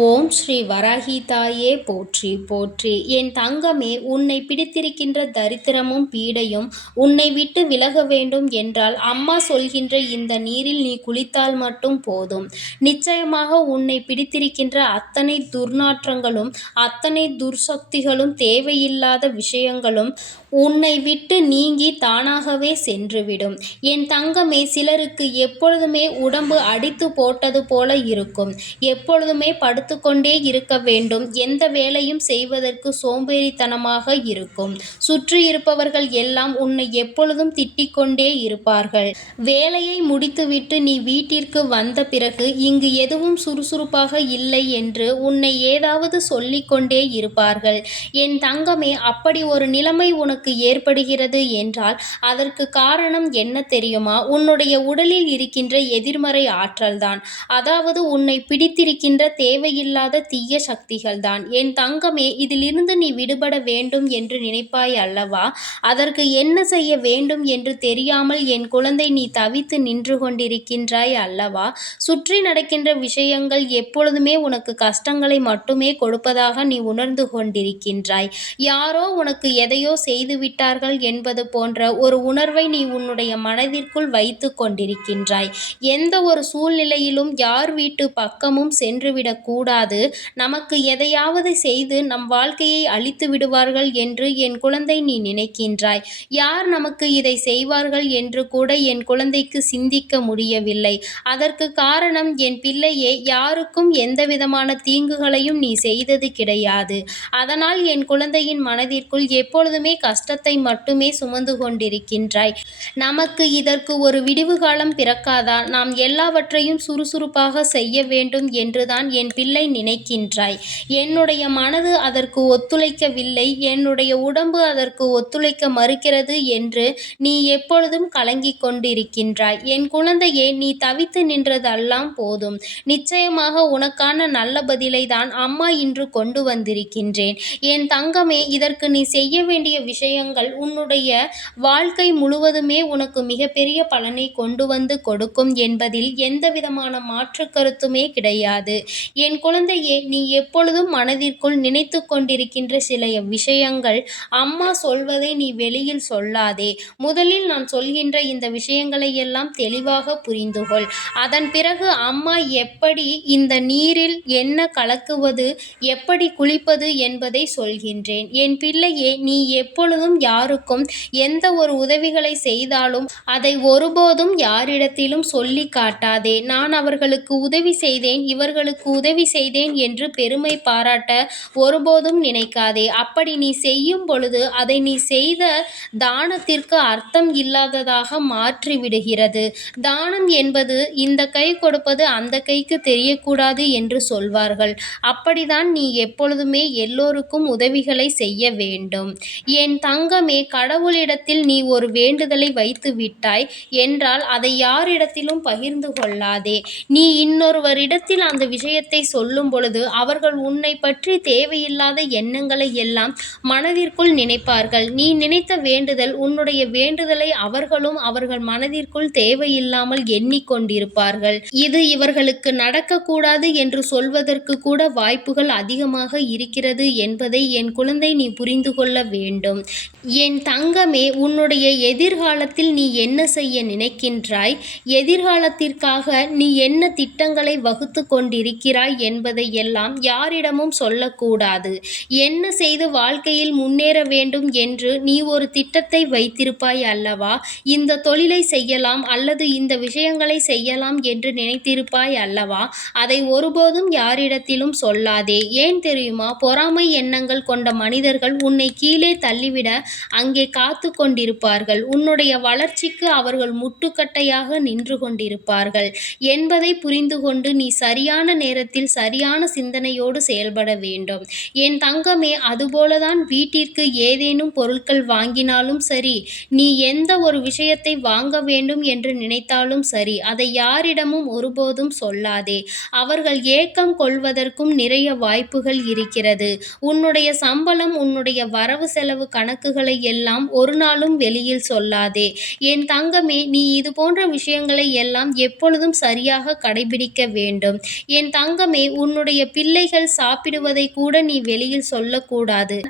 ஓம் ஸ்ரீ வராகி தாயே போற்றி போற்றி. என் தங்கமே, உன்னை பிடித்திருக்கின்ற தரித்திரமும் பீடையும் உன்னை விட்டு விலக வேண்டும் என்றால் அம்மா சொல்கின்ற இந்த நீரில் நீ குளித்தால் மட்டும் போதும். நிச்சயமாக உன்னை பிடித்திருக்கின்ற அத்தனை துர்நாற்றங்களும் அத்தனை துர்சக்திகளும் தேவையில்லாத விஷயங்களும் உன்னை விட்டு நீங்கி தானாகவே சென்றுவிடும். என் தங்கமே, சிலருக்கு எப்பொழுதுமே உடம்பு அடித்து போட்டது போல இருக்கும். எப்பொழுதுமே படுத்துக்கொண்டே இருக்க வேண்டும். எந்த வேலையும் செய்வதற்கு சோம்பேறித்தனமாக இருக்கும். சுற்றி இருப்பவர்கள் எல்லாம் உன்னை எப்பொழுதும் திட்டிக்கொண்டே இருப்பார்கள். வேலையை முடித்துவிட்டு நீ வீட்டிற்கு வந்த பிறகு இங்கு எதுவும் சுறுசுறுப்பாக இல்லை என்று உன்னை ஏதாவது சொல்லிக்கொண்டே இருப்பார்கள். என் தங்கமே, அப்படி ஒரு நிலைமை உனக்கு ஏற்படுகிறது என்றால் அதற்கு காரணம் என்ன தெரியுமா? உன்னுடைய உடலில் இருக்கின்ற எதிர்மறை ஆற்றல்தான். அதாவது உன்னை பிடித்திருக்கின்ற தேவையில்லாத தீய சக்திகள்தான். என் தங்கமே, இதிலிருந்து நீ விடுபட வேண்டும் என்று நினைப்பாய் அல்லவா? அதற்கு என்ன செய்ய வேண்டும் என்று தெரியாமல் என் குழந்தை நீ தவித்து நின்று கொண்டிருக்கின்றாய் அல்லவா? சுற்றி நடக்கின்ற விஷயங்கள் எப்பொழுதுமே உனக்கு கஷ்டங்களை மட்டுமே கொடுப்பதாக நீ உணர்ந்து கொண்டிருக்கின்றாய். யாரோ உனக்கு எதையோ செய்துவிட்டார்கள் என்பது போன்ற ஒரு உணர்வை நீ உன்னுடைய மனதிற்குள் வைத்து கொண்டிருக்கின்றாய். எந்த ஒரு சூழ்நிலையிலும் யார் வீட்டு பக்கமும் சென்றுவிடக் கூடாது. நமக்கு எதையாவது செய்து நம் வாழ்க்கையை அழித்து விடுவார்கள் என்று என் குழந்தை நீ நினைக்கின்றாய். யார் நமக்கு இதை செய்வார்கள் என்று கூட என் குழந்தைக்கு சிந்திக்க முடியவில்லை. அதற்கு காரணம் என் பிள்ளையே, யாருக்கும் எந்தவிதமான தீங்குகளையும் நீ செய்தது கிடையாது. அதனால் என் குழந்தையின் மனதிற்குள் எப்பொழுதுமே கஷ்டத்தை மட்டுமே சுமந்து கொண்டிருக்கின்றாய். நமக்கு இதற்கு ஒரு விடிவு காலம் பிறக்காதா? நாம் எல்லாவற்றையும் சுறுசுறுப்பாக செய்ய வேண்டும் என்றுதான் என் பிள்ளை நினைக்கின்றாய். என்னுடைய மனது அதற்கு ஒத்துழைக்கவில்லை, என்னுடைய உடம்பு அதற்கு ஒத்துழைக்க மறுக்கிறது என்று நீ எப்பொழுதும் கலங்கிக் கொண்டிருக்கின்றாய். என் குழந்தையே, நீ தவித்து நின்றதெல்லாம் போதும். நிச்சயமாக உனக்கான நல்ல பதிலை தான் அம்மா இன்று கொண்டு வந்திருக்கின்றேன். என் தங்கமே, இதற்கு நீ செய்ய வேண்டிய விஷயங்கள் உன்னுடைய வாழ்க்கை முழுவதுமே உனக்கு மிகப்பெரிய பலனை கொண்டு வந்து கொடுக்கும் என்பதில் எந்தவிதமான மாற்று கருத்துமே கிடையாது. என் குழந்தையே, நீ எப்பொழுதும் மனதிற்குள் நினைத்து கொண்டிருக்கின்ற சில விஷயங்கள், அம்மா சொல்வதை நீ வெளியில் சொல்லாதே. முதலில் நான் சொல்கின்ற இந்த விஷயங்களை எல்லாம் தெளிவாக புரிந்துகொள். அதன் பிறகு அம்மா எப்படி இந்த நீரில் என்ன கலக்குவது, எப்படி குளிப்பது என்பதை சொல்கின்றேன். என் பிள்ளையே, நீ எப்பொழுதும் யாருக்கும் எந்த ஒரு உதவிகளை செய்தாலும் அதை ஒருபோதும் யாரிடத்திலும் சொல்லி காட்டாதே. நான் அவர்களுக்கு உதவி செய்தேன், இவர்களுக்கு உதவி செய்தேன் என்று பெருமை பாராட்ட ஒருபோதும் நினைக்காதே. அப்படி நீ செய்யும் பொழுது அதை நீ செய்த தானத்திற்கு அர்த்தம் இல்லாததாக மாற்றிவிடுகிறது. தானம் என்பது இந்த கை கொடுப்பது அந்த கைக்கு தெரியக்கூடாது என்று சொல்வார்கள். அப்படிதான் நீ எப்பொழுதுமே எல்லோருக்கும் உதவிகளை செய்ய வேண்டும். என் தங்கமே, கடவுளிடத்தில் நீ ஒரு வேண்டுதலை வைத்து விட்டாய் என்றால் அதை யாரிடத்திலும் பகிர்ந்து கொள்ளாதே. நீ இன்னொருவரிடத்தில் அந்த விஷயத்தை சொல்லும் பொழுது அவர்கள் உன்னை பற்றி தேவையில்லாத எண்ணங்களை எல்லாம் மனதிற்குள் நினைப்பார்கள். நீ நினைத்த வேண்டுதல், உன்னுடைய வேண்டுதலை அவர்களும் அவர்கள் மனதிற்குள் தேவையில்லாமல் எண்ணிக்கொண்டிருப்பார்கள். இது இவர்களுக்கு நடக்கக்கூடாது என்று சொல்வதற்கு கூட வாய்ப்புகள் அதிகமாக இருக்கிறது என்பதை என் குழந்தை நீ புரிந்து கொள்ள வேண்டும். என் தங்கமே, உன்னுடைய எதிர்காலத்தில் நீ என்ன செய்ய நினைக்கின்றாய், எதிர்காலத்திற்காக நீ என்ன திட்டங்களை வகுத்து கொண்டிருக்கிறாய் என்பதை எல்லாம் யாரிடமும் சொல்லக்கூடாது. என்ன செய்து வாழ்க்கையில் முன்னேற வேண்டும் என்று நீ ஒரு திட்டத்தை வைத்திருப்பாய் அல்லவா? இந்த தொழிலை செய்யலாம் அல்லது இந்த விஷயங்களை செய்யலாம் என்று நினைத்திருப்பாய் அல்லவா? அதை ஒருபோதும் யாரிடத்திலும் சொல்லாதே. ஏன் தெரியுமா? பொறாமை எண்ணங்கள் கொண்ட மனிதர்கள் உன்னை கீழே தள்ளிவிட அங்கே காத்து கொண்டிருப்பார்கள். உன்னுடைய வளர்ச்சிக்கு அவர்கள் முட்டுக்கட்டையாக நின்று கொண்டிருப்பார்கள் என்பதை புரிந்து கொண்டு நீ சரியான நேரத்தில் சரியான சிந்தனையோடு செயல்பட வேண்டும். என் தங்கமே, அதுபோலதான் வீட்டிற்கு ஏதேனும் பொருட்கள் வாங்கினாலும் சரி, நீ எந்த ஒரு விஷயத்தை வாங்க வேண்டும் என்று நினைத்தாலும் சரி, அதை யாரிடமும் ஒருபோதும் சொல்லாதே. அவர்கள் ஏக்கம் கொள்வதற்கும் நிறைய வாய்ப்புகள் இருக்கிறது. உன்னுடைய சம்பளம், உன்னுடைய வரவு செலவு கணக்குகளை எல்லாம் ஒரு நாளும் வெளியில் சொல்லாதே. என் தங்கமே, நீ இது போன்ற விஷயங்களை எல்லாம் எப்பொழுதும் சரியாக கடைபிடிக்க வேண்டும். என் தங்கமே, தங்கமே, உன்னுடைய பிள்ளைகள் சாப்பிடுவதை கூட நீ வெளியில் சொல்லக்கூடாது.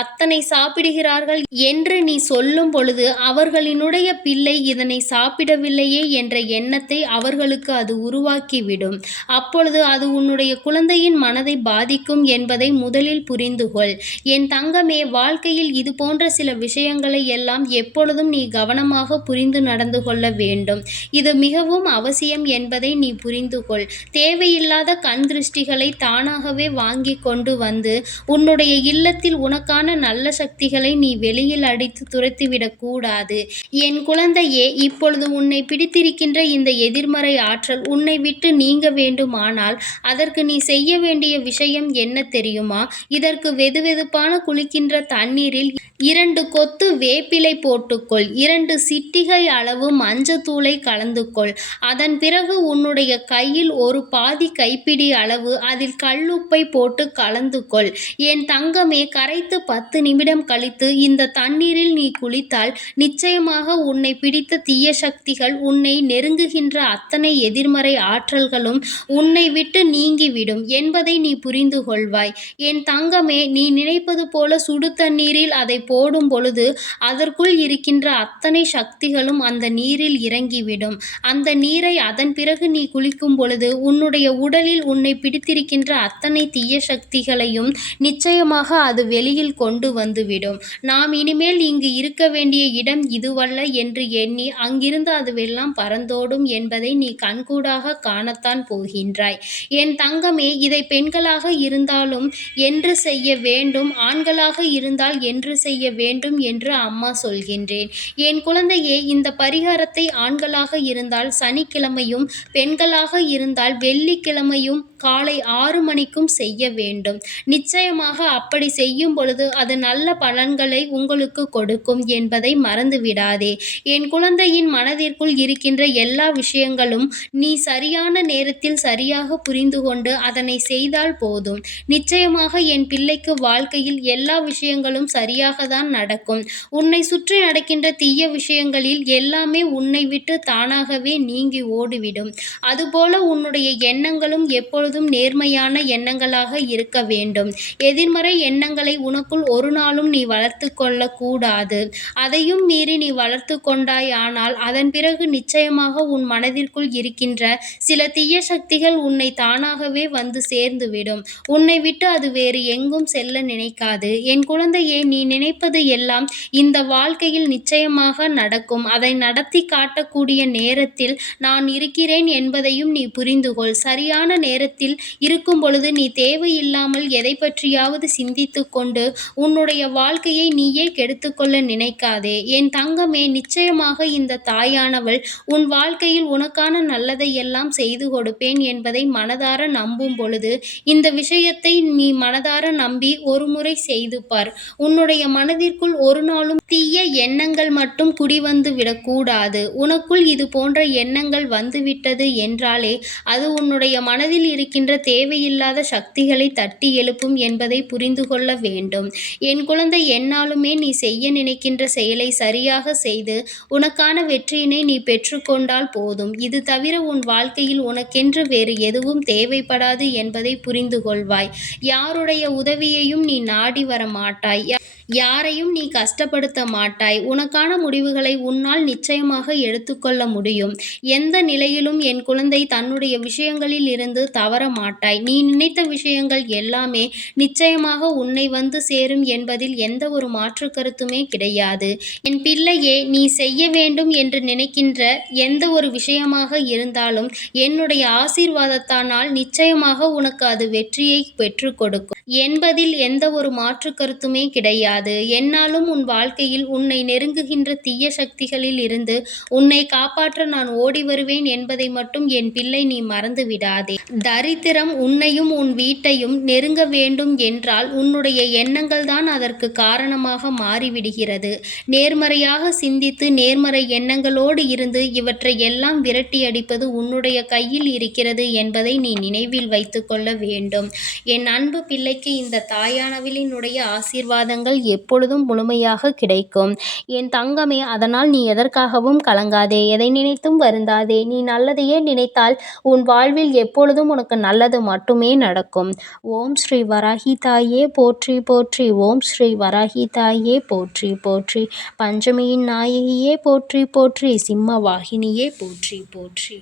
அத்தனை சாப்பிடுகிறார்கள் என்று நீ சொல்லும் பொழுது அவர்களினுடைய பிள்ளை இதனை சாப்பிடவில்லையே என்ற எண்ணத்தை அவர்களுக்கு அது உருவாக்கிவிடும். அப்பொழுது அது உன்னுடைய குழந்தையின் மனதை பாதிக்கும் என்பதை முதலில் புரிந்துகொள். என் தங்கமே, வாழ்க்கையில் இது போன்ற சில விஷயங்களை எல்லாம் எப்பொழுதும் நீ கவனமாக புரிந்து நடந்து கொள்ள வேண்டும். இது மிகவும் அவசியம் என்பதை நீ புரிந்துகொள். தேவையில்லாத கண் திருஷ்டிகளை தானாகவே வாங்கி கொண்டு வந்து உன்னுடைய இல்லத்தில் உனக்கான நல்ல சக்திகளை நீ வெளியில் அடித்து துரத்திவிடக் கூடாது. என் குழந்தையே, இப்பொழுது உன்னை பிடித்திருக்கின்ற இந்த எதிர்மறை ஆற்றல் உன்னை விட்டு நீங்க வேண்டுமானால் அதற்கு நீ செய்ய வேண்டிய விஷயம் என்ன தெரியுமா? இதற்கு வெதுவெதுப்பான குளிக்கின்ற தண்ணீரில் 2 கொத்து வேப்பிலை போட்டுக்கொள். 2 சிட்டிகை அளவு மஞ்சத்தூளை கலந்து கொள். அதன் பிறகு உன்னுடைய கையில் ஒரு பாதி கைப்பிடி அளவு அதில் கல்லுப்பை போட்டு கலந்து கொள். என் தங்கமே, கரைத்து 10 நிமிடம் கழித்து இந்த தண்ணீரில் நீ குளித்தால் நிச்சயமாக உன்னை பிடித்த தீய சக்திகள், உன்னை நெருங்குகின்ற அத்தனை எதிர்மறை ஆற்றல்களும் உன்னை விட்டு நீங்கிவிடும் என்பதை நீ புரிந்து கொள்வாய். என் தங்கமே, நீ நினைப்பது போல சுடு தண்ணீரில் அதை போடும் பொழுது அதற்குள் இருக்கின்ற அத்தனை சக்திகளும் அந்த நீரில் இறங்கிவிடும். அந்த நீரை அதன் பிறகு நீ குளிக்கும் பொழுது உன்னுடைய உடலில் உன்னை பிடித்திருக்கின்ற அத்தனை தீய சக்திகளையும் நிச்சயமாக அது வெளியில் கொண்டு வந்துவிடும். நாம் இனிமேல் இங்கு இருக்க வேண்டிய இடம் இதுவல்ல என்று எண்ணி அங்கிருந்து அதுவெல்லாம் பறந்தோடும் என்பதை நீ கண்கூடாக காணத்தான் போகின்றாய். என் தங்கமே, இதை பெண்களாக இருந்தாலும் என்று செய்ய வேண்டும், ஆண்களாக இருந்தால் என்று செய்ய வேண்டும் என்று அம்மா சொல்கின்றேன். என் குழந்தையே, இந்த பரிகாரத்தை ஆண்களாக இருந்தால் சனிக்கிழமையும், பெண்களாக இருந்தால் வெள்ளிக்கிழமையும் காலை 6 மணிக்கும் செய்ய வேண்டும். நிச்சயமாக அப்படி செய்யும் பொழுது அது நல்ல பலன்களை உங்களுக்கு கொடுக்கும் என்பதை மறந்துவிடாதே. என் குழந்தையின் மனதிற்குள் இருக்கின்ற எல்லா விஷயங்களும் நீ சரியான நேரத்தில் சரியாக புரிந்து கொண்டு அதனை செய்தால் போதும். நிச்சயமாக என் பிள்ளைக்கு வாழ்க்கையில் எல்லா விஷயங்களும் சரியாக தான் நடக்கும். உன்னை சுற்றி நடக்கின்ற தீய விஷயங்களில் எல்லாமே உன்னை விட்டு தானாகவே நீங்கி ஓடிவிடும். அதுபோல உன்னுடைய எண்ணங்களும் எப்பொழுதும் நேர்மையான எண்ணங்களாக இருக்க வேண்டும். எதிர்மறை எண்ணங்களை உனக்குள் ஒரு நாளும் நீ வளர்த்து கொள்ள கூடாது. அதையும் மீறி நீ வளர்த்து கொண்டாயானால் அதன் பிறகு நிச்சயமாக உன் மனதிற்குள் இருக்கின்ற சில தீய சக்திகள் உன்னை தானாகவே வந்து சேர்ந்துவிடும். உன்னை விட்டு அது வேறு எங்கும் செல்ல நினைக்காது. என் குழந்தையே, நீ நினைப்பது எல்லாம் இந்த வாழ்க்கையில் நிச்சயமாக நடக்கும். அதை நடத்தி காட்டக்கூடிய நேரத்தில் நான் இருக்கிறேன் என்பதையும் நீ புரிந்துகொள். சரியான நேரத்தில் இருக்கும் பொழுது நீ தேவையில்லாமல் எதை பற்றியாவது சிந்தித்து கொண்டு உன்னுடைய வாழ்க்கையை நீயே கெடுத்துக்கொள்ள நினைக்காதே. என் தங்கமே, நிச்சயமாக இந்த தாயானவள் உன் வாழ்க்கையில் உனக்கான நல்லதை எல்லாம் செய்து கொடுப்பேன் என்பதை மனதார நம்பும் பொழுது இந்த விஷயத்தை நீ மனதார நம்பி ஒரு முறை செய்து பார். உன்னுடைய மனதிற்குள் ஒரு நாளும் தீய எண்ணங்கள் மட்டும் குடிவந்து விடக்கூடாது. உனக்குள் இது போன்ற எண்ணங்கள் வந்துவிட்டது என்றாலே அது உன்னுடைய மனதில் இருக்கின்ற தேவையில்லாத சக்திகளை தட்டி எழுப்பும் என்பதை புரிந்து கொள்ள வேண்டும். என் குழந்தை, என்னாலுமே நீ செய்ய நினைக்கின்ற செயலை சரியாக செய்து உனக்கான வெற்றியினை நீ பெற்றுக்கொண்டால் போதும். இது தவிர உன் வாழ்க்கையில் உனக்கென்று வேறு எதுவும் தேவைப்படாது என்பதை புரிந்து கொள்வாய். யாருடைய உதவியையும் நீ நாடி வர மாட்டாய். யாரையும் நீ கஷ்டப்படுத்த மாட்டாய். உனக்கான முடிவுகளை உன்னால் நிச்சயமாக எடுத்துக்கொள்ள முடியும். எந்த நிலையிலும் என் குழந்தை தன்னுடைய விஷயங்களில் இருந்து தவற மாட்டாய். நீ நினைத்த விஷயங்கள் எல்லாமே நிச்சயமாக உன்னை வந்து சேரும் என்பதில் எந்த ஒரு மாற்று கருத்துமே கிடையாது. என் பிள்ளையே, நீ செய்ய வேண்டும் என்று நினைக்கின்ற எந்த ஒரு விஷயமாக இருந்தாலும் என்னுடைய ஆசீர்வாதத்தானால் நிச்சயமாக உனக்கு அது வெற்றியை பெற்றுக் கொடுக்கும் என்பதில் எந்த ஒரு மாற்று கருத்துமே கிடையாது. என்னாலும் உன் வாழ்க்கையில் உன்னை நெருங்குகின்ற தீய சக்திகளில் இருந்து உன்னை காப்பாற்ற நான் ஓடி வருவேன் என்பதை மட்டும் என் பிள்ளை நீ மறந்து விடாதே. தரித்திரம் உன்னையும் உன் வீட்டையும் நெருங்க வேண்டும் என்றால் உன்னுடைய எண்ணங்கள் எண்ணங்கள்தான் அதற்கு காரணமாக மாறிவிடுகிறது. நேர்மறையாக சிந்தித்து நேர்மறை எண்ணங்களோடு இருந்து இவற்றை எல்லாம் விரட்டியடிப்பது உன்னுடைய கையில் இருக்கிறது என்பதை நீ நினைவில் வைத்துக் கொள்ள வேண்டும். என் அன்பு பிள்ளைக்கு இந்த தாயானவளினுடைய ஆசீர்வாதங்கள் எப்பொழுதும் முழுமையாக கிடைக்கும். என் தங்கமே, அதனால் நீ எதற்காகவும் கலங்காதே, எதை நினைத்தும் வருந்தாதே. நீ நல்லதையே நினைத்தால் உன் வாழ்வில் எப்பொழுதும் உனக்கு நல்லது மட்டுமே நடக்கும். ஓம் ஸ்ரீ வராகி தாயே போற்றி போற்றி. ஓம் ஸ்ரீ வராகி தாயே போற்றி போற்றி. பஞ்சமியின் நாயகியே போற்றி போற்றி. சிம்ம வாகினியே போற்றி போற்றி.